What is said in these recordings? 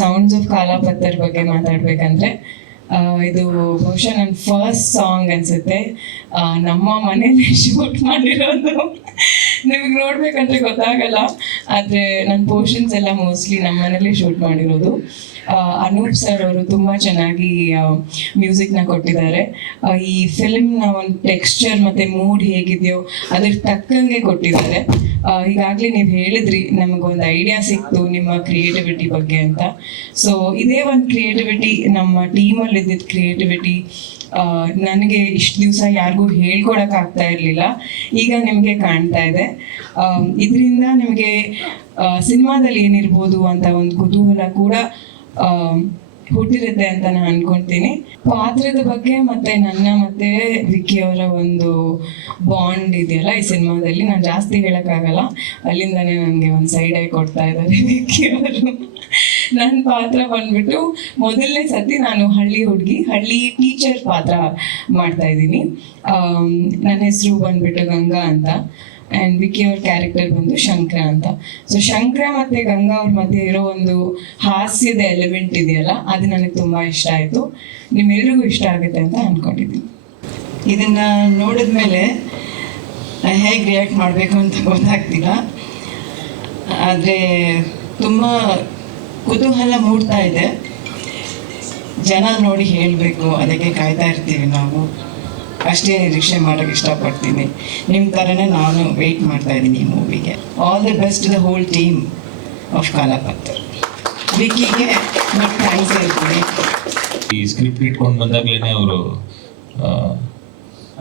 Sounds of ಕಾಲಾಪತ್ತರ್ ಬಗ್ಗೆ ಮಾತಾಡ್ಬೇಕಂದ್ರೆ ಇದು ಬಹುಶಃ ನನ್ನ ಫಸ್ಟ್ ಸಾಂಗ್ ಅನ್ಸುತ್ತೆ. ನಮ್ಮ ಮನೇಲಿ ಶೂಟ್ ಮಾಡಿರೋದು. ನಿಮಗೆ ನೋಡ್ಬೇಕಂದ್ರೆ ಗೊತ್ತಾಗಲ್ಲ, ಆದರೆ ನನ್ನ ಪೋರ್ಷನ್ಸ್ ಎಲ್ಲ ಮೋಸ್ಟ್ಲಿ ನಮ್ಮ ಮನೇಲಿ ಶೂಟ್ ಮಾಡಿರೋದು. ಅನೂಪ್ ಸರ್ ಅವರು ತುಂಬ ಚೆನ್ನಾಗಿ ಮ್ಯೂಸಿಕ್ನ ಕೊಟ್ಟಿದ್ದಾರೆ. ಈ ಫಿಲ್ಮ್ನ ಒಂದು ಟೆಕ್ಸ್ಚರ್ ಮತ್ತು ಮೂಡ್ ಹೇಗಿದೆಯೋ ಅದ್ರ ತಕ್ಕಂಗೆ ಕೊಟ್ಟಿದ್ದಾರೆ. ಈಗಾಗಲೇ ನೀವು ಹೇಳಿದ್ರಿ ನಮಗೊಂದು ಐಡಿಯಾ ಸಿಕ್ತು ನಿಮ್ಮ ಕ್ರಿಯೇಟಿವಿಟಿ ಬಗ್ಗೆ ಅಂತ. ಸೊ ಇದೇ ಒಂದು ಕ್ರಿಯೇಟಿವಿಟಿ, ನಮ್ಮ ಟೀಮಲ್ಲಿ ಇದ್ದಿದ್ದ ಕ್ರಿಯೇಟಿವಿಟಿ ನನಗೆ ಇಷ್ಟು ದಿವಸ ಯಾರಿಗೂ ಹೇಳ್ಕೊಡೋಕ್ಕಾಗ್ತಾ ಇರಲಿಲ್ಲ. ಈಗ ನಿಮಗೆ ಕಾಣ್ತಾ ಇದೆ. ಇದರಿಂದ ನಿಮಗೆ ಸಿನಿಮಾದಲ್ಲಿ ಏನಿರ್ಬೋದು ಅಂತ ಒಂದು ಕುತೂಹಲ ಕೂಡ ಹುಟ್ಟಿರುತ್ತೆ ಅಂತ ನಾನು ಅನ್ಕೊಂತೀನಿ. ಪಾತ್ರದ ಬಗ್ಗೆ ಮತ್ತೆ ನನ್ನ ಮತ್ತೆ ವಿಕ್ಕಿ ಅವರ ಒಂದು ಬಾಂಡ್ ಇದೆಯಲ್ಲ ಈ ಸಿನಿಮಾದಲ್ಲಿ, ನಾನು ಜಾಸ್ತಿ ಹೇಳೋಕ್ಕಾಗಲ್ಲ. ಅಲ್ಲಿಂದನೇ ನನಗೆ ಒಂದು ಸೈಡ್ ಆಗಿ ಕೊಡ್ತಾ ಇದ್ದಾರೆ ವಿಕ್ಕಿ ಅವರು. ನನ್ನ ಪಾತ್ರ ಬಂದ್ಬಿಟ್ಟು ಮೊದಲನೇ ಸತಿ ನಾನು ಹಳ್ಳಿ ಟೀಚರ್ ಪಾತ್ರ ಮಾಡ್ತಾ ಇದ್ದೀನಿ. ನನ್ನ ಹೆಸರು ಬಂದ್ಬಿಟ್ಟು ಗಂಗಾ ಅಂತ, ಆ್ಯಂಡ್ ವಿಕ್ಕಿ ಅವ್ರ ಕ್ಯಾರೆಕ್ಟರ್ ಬಂದು ಶಂಕರ ಅಂತ. ಸೊ ಶಂಕರ ಮತ್ತು ಗಂಗಾ ಅವ್ರ ಮಧ್ಯೆ ಇರೋ ಒಂದು ಹಾಸ್ಯದ ಎಲಿಮೆಂಟ್ ಇದೆಯಲ್ಲ, ಅದು ನನಗೆ ತುಂಬ ಇಷ್ಟ ಆಯಿತು. ನಿಮ್ಮೆಲ್ರಿಗೂ ಇಷ್ಟ ಆಗುತ್ತೆ ಅಂತ ಅಂದ್ಕೊಂಡಿದ್ದೀನಿ. ಇದನ್ನು ನೋಡಿದ್ಮೇಲೆ ಹೇಗೆ ರಿಯಾಕ್ಟ್ ಮಾಡಬೇಕು ಅಂತ ಗೊತ್ತಾಗ್ತಿಲ್ಲ, ಆದರೆ ತುಂಬ ಕುತೂಹಲ ಮೂಡ್ತಾ ಇದೆ. ಜನ ನೋಡಿ ಹೇಳಬೇಕು, ಅದಕ್ಕೆ ಕಾಯ್ತಾ ಇರ್ತೀವಿ ನಾವು. ಅಷ್ಟೇ ನಿರೀಕ್ಷೆ ಮಾಡೋಕ್ಕೆ ಇಷ್ಟಪಡ್ತೀನಿ. ನಿಮ್ಮ ಥರನೇ ನಾನು ವೆಯ್ಟ್ ಮಾಡ್ತಾ ಇದ್ದೀನಿ ಈ ಮೂವಿಗೆ. All the best the whole team of Kaalapatthar. ವಿಕ್ಕಿಗೆ ಮತ್ತು ಥ್ಯಾಂಕ್ಸ್ ಹೇಳ್ತೀನಿ. ಈ ಸ್ಕ್ರಿಪ್ಟ್ ಇಟ್ಕೊಂಡು ಬಂದಾಗಲೇ ಅವರು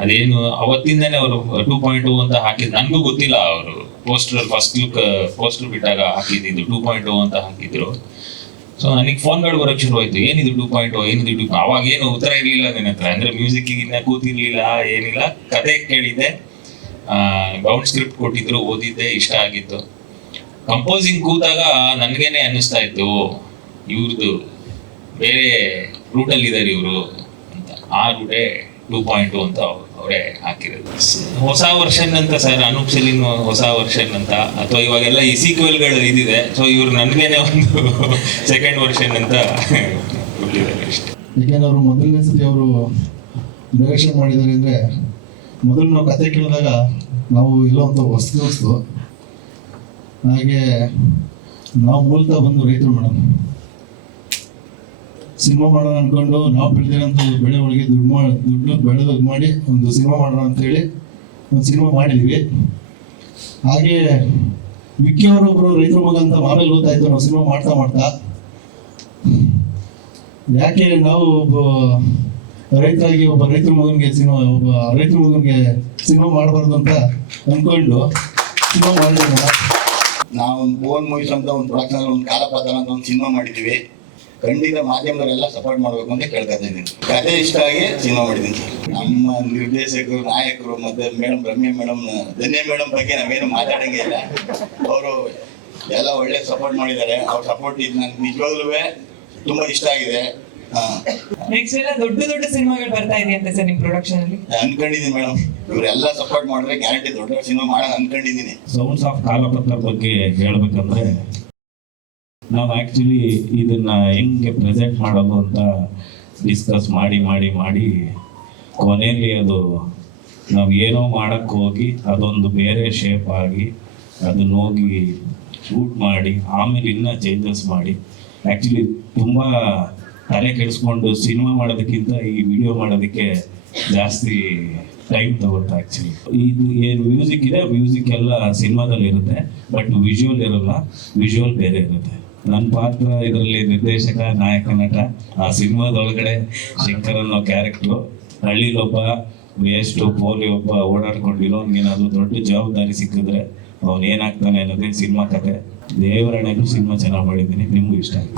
ಅದೇನು ಅವತ್ತಿಂದನೇ ಅವರು 2.0 ಅಂತ ಹಾಕಿದ್ದು. ನನಗೂ ಗೊತ್ತಿಲ್ಲ, ಅವರು ಫಸ್ಟ್ ಲುಕ್ ಪೋಸ್ಟರ್ ಬಿಟ್ಟಾಗ ಹಾಕಿದ್ದು 2.0 ಅಂತ ಹಾಕಿದ್ರು. ಸೊ ನನಗೆ ಫೋನ್ಗಳು ಬರೋಕ್ಕೆ ಶುರುವಾಯಿತು, ಏನಿದು 2.0 ಏನಿದು ಅವಾಗ ಏನು ಉತ್ತರ ಇರಲಿಲ್ಲ ನನ್ನ ಹತ್ರ. ಅಂದರೆ ಮ್ಯೂಸಿಕ್ಕಿಗಿನ್ನ ಕೂತಿರ್ಲಿಲ್ಲ, ಏನಿಲ್ಲ. ಕತೆ ಕೇಳಿದ್ದೆ, ಬೌಂಡ್ ಸ್ಕ್ರಿಪ್ಟ್ ಕೊಟ್ಟಿದ್ರು, ಓದಿದ್ದೆ, ಇಷ್ಟ ಆಗಿತ್ತು. ಕಂಪೋಸಿಂಗ್ ಕೂತಾಗ ನನಗೇನೆ ಅನ್ನಿಸ್ತಾ ಇತ್ತು, ಇವ್ರದ್ದು ಬೇರೆ ರೂಟಲ್ಲಿದ್ದಾರೆ ಇವರು ಅಂತ. ಆ ರೂಟೇ 2.0 ಅಂತ ಅವರೇ ಹಾಕಿರೋದು. ಹೊಸ ವರ್ಷನ್ ಅಂತ ಸರ್, ಅನೂಪ್ ಸಲೀನ್ ಹೊಸ ವರ್ಷನ್ ಅಂತ, ಅಥವಾ ಇವಾಗೆಲ್ಲ ಈ ಸೀಕ್ವೆಲ್ಗಳು ಇದಿದೆ. ಸೊ ಇವ್ರು ನನಗೇನೆ ಒಂದು ಸೆಕೆಂಡ್ ವರ್ಷನ್ ಅಂತ ಕೊಟ್ಟಿದ್ದಾರೆ ಅಷ್ಟೇ. ಯಾಕೆಂದ್ರೆ ಅವರು ಮೊದಲನೇ ಸತಿ ಅವರು ಡೈರೆಕ್ಷನ್ ಮಾಡಿದ್ದಾರೆ ಅಂದರೆ, ಮೊದಲು ನಾವು ಕತೆ ಕೇಳಿದಾಗ ನಾವು ಎಲ್ಲೋ ಅಂತ ಹೊಸ್ತು. ಹಾಗೆ ನಾವು ಮೂಲತಃ ಬಂದು ರೈತರು ಮೇಡಮ್. ಸಿನಿಮಾ ಮಾಡೋಣ ಅಂದ್ಕೊಂಡು ನಾವು ಬೆಳೆದಿರೋಂಥ ಬೆಳೆ ಒಳಗೆ ದುಡ್ಡು ಬೆಳೆದು ಮಾಡಿ ಒಂದು ಸಿನಿಮಾ ಮಾಡೋಣ ಅಂತೇಳಿ ಒಂದು ಸಿನಿಮಾ ಮಾಡಿದ್ವಿ. ಹಾಗೆ ವಿಕ್ಕಿ ಅವರೊಬ್ಬರು ರೈತರ ಮಗ ಅಂತ ಆಮೇಲೆ ಗೊತ್ತಾಯ್ತು ನಾವು ಸಿನಿಮಾ ಮಾಡ್ತಾ ಯಾಕೆ ನಾವು ಒಬ್ಬ ರೈತರ ಮಗನಿಗೆ ಸಿನಿಮಾ ಮಾಡಬಾರ್ದು ಅಂತ ಅಂದ್ಕೊಂಡು ಸಿನಿಮಾ ಮಾಡಿದ್ವಿ. ನಾವು ಒಂದು ಓನ್ ಮೂವೀಸ್ ಅಂತ ಒಂದು ಪ್ರೊಡಕ್ಷನ್ ಒಂದು ಕಾಲಪತ್ರ ಅಂತ ಒಂದು ಸಿನಿಮಾ ಮಾಡಿದ್ದೀವಿ. ಖಂಡಿತ ಮಾಧ್ಯಮದವರೆಲ್ಲ ಸಪೋರ್ಟ್ ಮಾಡಬೇಕು ಅಂತ ಕೇಳ್ತಾ ಇದ್ದೀನಿ. ಕತೆ ಇಷ್ಟ ಆಗಿ ಸಿನಿಮಾ ಮಾಡಿದ್ದೀನಿ ಸರ್. ನಮ್ಮ ನಿರ್ದೇಶಕರು, ನಾಯಕರು ಮತ್ತು ಮೇಡಮ್ ರಮ್ಯಾ ಮೇಡಮ್, ಧನ್ಯ ಮೇಡಮ್ ಬಗ್ಗೆ ನಾವೇನು ಮಾತಾಡಂಗೆ ಇಲ್ಲ. ಅವರು ಎಲ್ಲ ಒಳ್ಳೆ ಸಪೋರ್ಟ್ ಮಾಡಿದ್ದಾರೆ. ಅವ್ರ ಸಪೋರ್ಟ್ ಇದು ನನಗೆ ನಿಜವಾಗ್ಲೂ ತುಂಬ ಇಷ್ಟ ಆಗಿದೆ. ನೆಕ್ಸ್ಟ್ ಎಲ್ಲ ದೊಡ್ಡ ಸಿನಿಮಾಗಳು ಬರ್ತಾ ಇದೆಯಂತೆ ಸರ್ ನಿಮ್ಮ ಪ್ರೊಡಕ್ಷನ್ ಅಲ್ಲಿ? ಅನ್ಕೊಂಡಿದ್ದೀನಿ ಮೇಡಮ್, ಇವರೆಲ್ಲ ಸಪೋರ್ಟ್ ಮಾಡಿದ್ರೆ ಗ್ಯಾರಂಟಿ ದೊಡ್ಡ ಸಿನಿಮಾ ಮಾಡೋಣ ಅನ್ಕೊಂಡಿದ್ದೀನಿ. ಸೌಂಡ್ಸ್ ಆಫ್ ಕಾಲಾಪತ್ತರ್ ಬಗ್ಗೆ ಹೇಳ್ಬೇಕಂದ್ರೆ, ನಾವು ಆ್ಯಕ್ಚುಲಿ ಇದನ್ನು ಹೆಂಗೆ ಪ್ರೆಸೆಂಟ್ ಮಾಡೋದು ಅಂತ ಡಿಸ್ಕಸ್ ಮಾಡಿ ಕೊನೆಯಲ್ಲಿ ಅದು ನಾವು ಏನೋ ಮಾಡೋಕ್ಕೆ ಹೋಗಿ ಅದೊಂದು ಬೇರೆ ಶೇಪ್ ಆಗಿ ಅದನ್ನ ಹೋಗಿ ಶೂಟ್ ಮಾಡಿ ಆಮೇಲೆ ಇನ್ನೂ ಚೇಂಜಸ್ ಮಾಡಿ, ಆ್ಯಕ್ಚುಲಿ ತುಂಬ ತಲೆ ಕೆಡಿಸ್ಕೊಂಡು ಸಿನಿಮಾ ಮಾಡೋದಕ್ಕಿಂತ ಈ ವಿಡಿಯೋ ಮಾಡೋದಕ್ಕೆ ಜಾಸ್ತಿ ಟೈಮ್ ತಗೊಳ್ತಾ. ಆ್ಯಕ್ಚುಲಿ ಇದು ಏನು ಮ್ಯೂಸಿಕ್ ಇದೆ, ಮ್ಯೂಸಿಕ್ ಎಲ್ಲ ಸಿನಿಮಾದಲ್ಲಿ ಇರುತ್ತೆ, ಬಟ್ ವಿಜುವಲ್ ಇರಲ್ಲ, ವಿಜುವಲ್ ಬೇರೆ ಇರುತ್ತೆ. ನನ್ನ ಪಾತ್ರ ಇದರಲ್ಲಿ ನಿರ್ದೇಶಕ, ನಾಯಕ, ನಟ. ಆ ಸಿನಿಮಾದೊಳಗಡೆ ಶಂಕರ್ ಅನ್ನೋ ಕ್ಯಾರೆಕ್ಟ್ರು, ಹಳ್ಳಿಲೊಬ್ಬ ವೇಸ್ಟು ಪೋಲಿ ಒಬ್ಬ ಓಡಾಡ್ಕೊಂಡಿರೋ ಏನಾದರೂ ದೊಡ್ಡ ಜವಾಬ್ದಾರಿ ಸಿಕ್ಕಿದ್ರೆ ಅವನು ಏನಾಗ್ತಾನೆ ಅನ್ನೋದೇ ಸಿನಿಮಾ ಕತೆ. ದೇವರಣೆಗೂ ಸಿನಿಮಾ ಚೆನ್ನಾಗಿ ಮಾಡಿದ್ದೀನಿ, ನಿಮಗೂ ಇಷ್ಟ ಆಗಿದೆ.